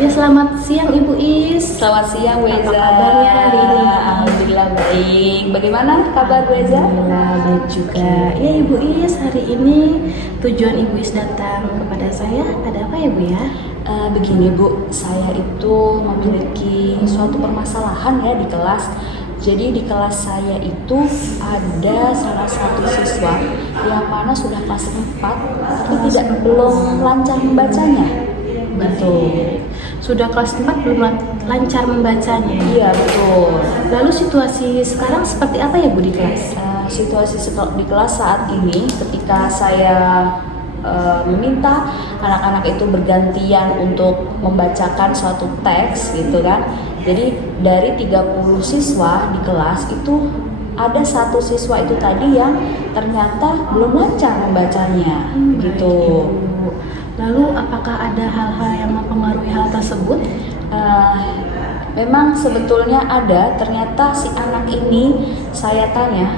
Ya, selamat siang Ibu Is. Selamat siang Weza. Apa kabarnya hari ini? Alhamdulillah baik. Bagaimana kabar Weza? Alhamdulillah baik juga. Ya Ibu Is, hari ini tujuan Ibu Is datang kepada saya ada apa ya Bu ya? Begini Bu, saya itu memiliki suatu permasalahan ya di kelas. Jadi di kelas saya itu ada salah satu siswa yang mana sudah kelas 4 tapi belum lancar membacanya. Betul. Sudah kelas 4 belum lancar membacanya. Iya betul. Lalu situasi sekarang seperti apa ya Bu di kelas? Situasi di kelas saat ini ketika saya meminta anak-anak itu bergantian untuk membacakan suatu teks gitu kan. Jadi dari 30 siswa di kelas itu ada satu siswa itu tadi yang ternyata belum lancar membacanya gitu. Lalu apakah ada hal-hal yang mempengaruhi hal tersebut? Memang sebetulnya ada, ternyata si anak ini saya tanya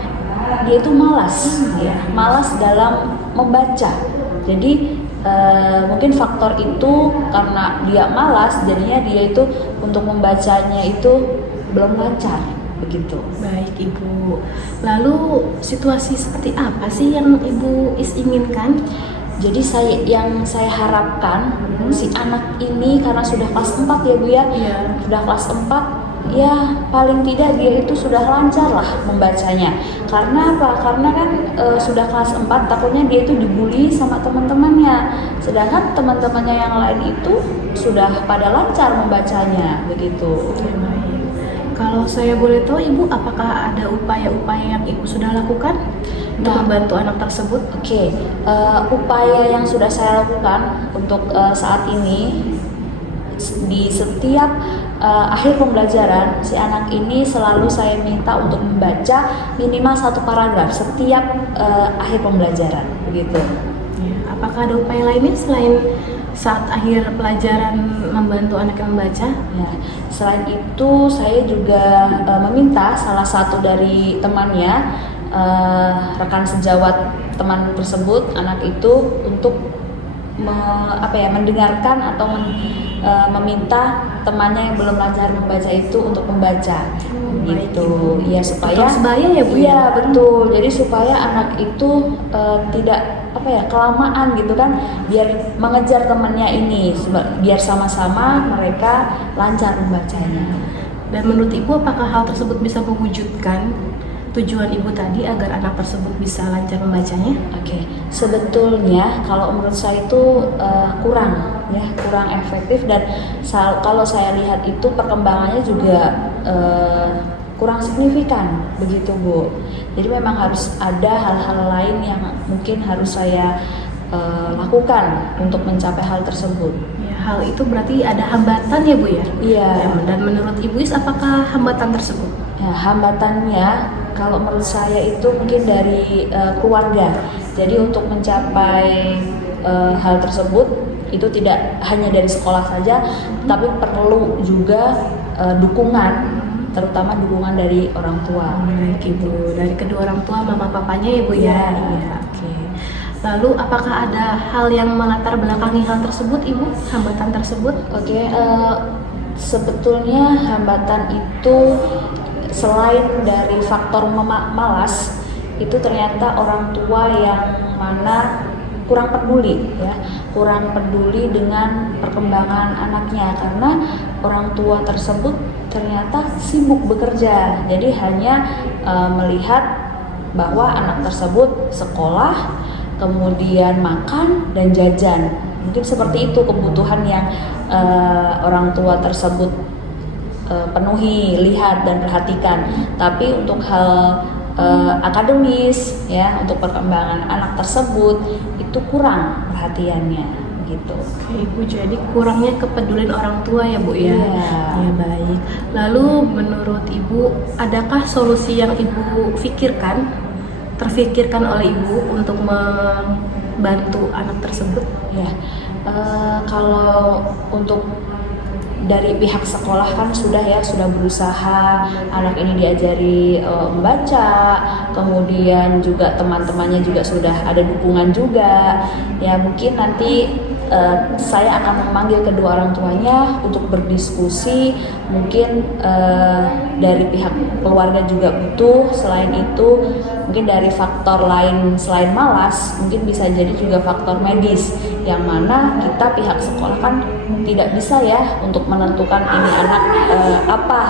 dia itu malas ya, malas dalam membaca. Jadi mungkin faktor itu karena dia malas, jadinya dia itu untuk membacanya itu belum lancar begitu. Baik Ibu. Lalu situasi seperti apa sih yang Ibu Is inginkan? Jadi yang saya harapkan si anak ini karena sudah kelas 4 ya Bu ya. Iya. Sudah kelas 4 ya paling tidak dia itu sudah lancar lah membacanya. Karena apa? Karena kan sudah kelas 4 takutnya dia itu dibully sama teman-temannya. Sedangkan teman-temannya yang lain itu sudah pada lancar membacanya begitu. Ya, baik. Kalau saya boleh tahu Ibu, apakah ada upaya-upaya yang Ibu sudah lakukan untuk membantu anak tersebut? Oke, upaya yang sudah saya lakukan untuk saat ini di setiap akhir pembelajaran si anak ini selalu saya minta untuk membaca minimal satu paragraf setiap akhir pembelajaran begitu. Ya, apakah ada upaya lainnya selain saat akhir pelajaran membantu anak yang membaca? Ya, selain itu saya juga meminta salah satu dari temannya, rekan sejawat teman tersebut, anak itu untuk mendengarkan atau meminta temannya yang belum lancar membaca itu untuk membaca gitu ya, supaya sebaya ya Bu. Iya betul, jadi supaya anak itu tidak kelamaan gitu kan, biar mengejar temannya ini, biar sama-sama mereka lancar membacanya. Dan menurut Ibu, apakah hal tersebut bisa mewujudkan tujuan Ibu tadi agar anak tersebut bisa lancar membacanya? Oke, sebetulnya kalau menurut saya itu kurang efektif, dan kalau saya lihat itu perkembangannya juga kurang signifikan begitu Bu. Jadi memang harus ada hal-hal lain yang mungkin harus saya lakukan untuk mencapai hal tersebut. Ya, hal itu berarti ada hambatan ya Bu ya? Iya. Dan menurut Ibu Is, apakah hambatan tersebut? Ya, hambatannya kalau menurut saya itu mungkin dari keluarga. Jadi untuk mencapai hal tersebut itu tidak hanya dari sekolah saja, tapi perlu juga dukungan, terutama dukungan dari orang tua. Baik Ibu, dari kedua orang tua, mama papanya ya Bu ya? Iya. Oke. Lalu apakah ada hal yang melatar belakangi hal tersebut Ibu, hambatan tersebut? Oke, sebetulnya hambatan itu selain dari faktor malas, itu ternyata orang tua yang mana kurang peduli dengan perkembangan anaknya, karena orang tua tersebut ternyata sibuk bekerja, jadi hanya melihat bahwa anak tersebut sekolah, kemudian makan dan jajan, mungkin seperti itu kebutuhan yang orang tua tersebut penuhi, lihat dan perhatikan. Tapi untuk hal akademis ya, untuk perkembangan anak tersebut itu kurang perhatiannya gitu. Oke Ibu, jadi kurangnya kepedulian orang tua ya Bu ya? Iya. Ya baik. Lalu menurut Ibu, adakah solusi yang Ibu terfikirkan oleh Ibu untuk membantu anak tersebut? Ya, kalau untuk dari pihak sekolah kan sudah berusaha anak ini diajari membaca, kemudian juga teman-temannya juga sudah ada dukungan juga. Ya mungkin nanti saya akan memanggil kedua orang tuanya untuk berdiskusi. Mungkin dari pihak keluarga juga butuh. Selain itu, mungkin dari faktor lain selain malas, mungkin bisa jadi juga faktor medis, yang mana kita pihak sekolah kan tidak bisa ya untuk menentukan ini anak apa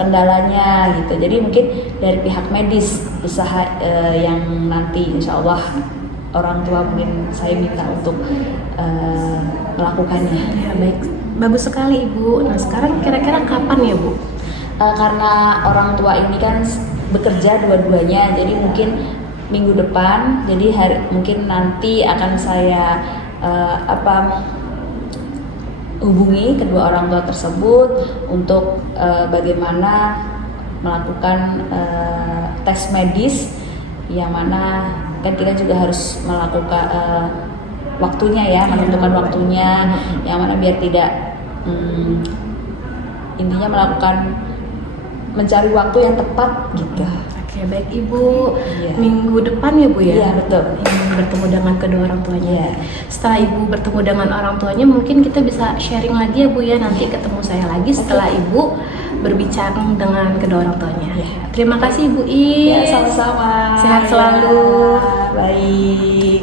kendalanya gitu. Jadi mungkin dari pihak medis usaha yang nanti insya Allah orang tua mungkin saya minta untuk melakukannya. Ya, baik, bagus sekali Ibu. Nah sekarang kira-kira kapan ya Bu? Karena orang tua ini kan bekerja dua-duanya, jadi mungkin minggu depan, jadi mungkin nanti akan saya hubungi kedua orang tua tersebut untuk bagaimana melakukan tes medis, yang mana kan kita juga harus melakukan waktunya ya, menentukan waktunya, yang mana biar tidak intinya mencari waktu yang tepat gitu. Oke, baik Ibu. Iya. Minggu depan ya Bu ya? Iya, betul. Ingin bertemu dengan kedua orang tuanya. Iya. Setelah Ibu bertemu dengan orang tuanya, mungkin kita bisa sharing lagi ya Bu ya. Nanti ketemu saya lagi setelah Ibu berbicara dengan kedua orang tuanya. Iya. Terima kasih Ibu I. Ya, sama-sama. Sehat selalu. Ya, baik.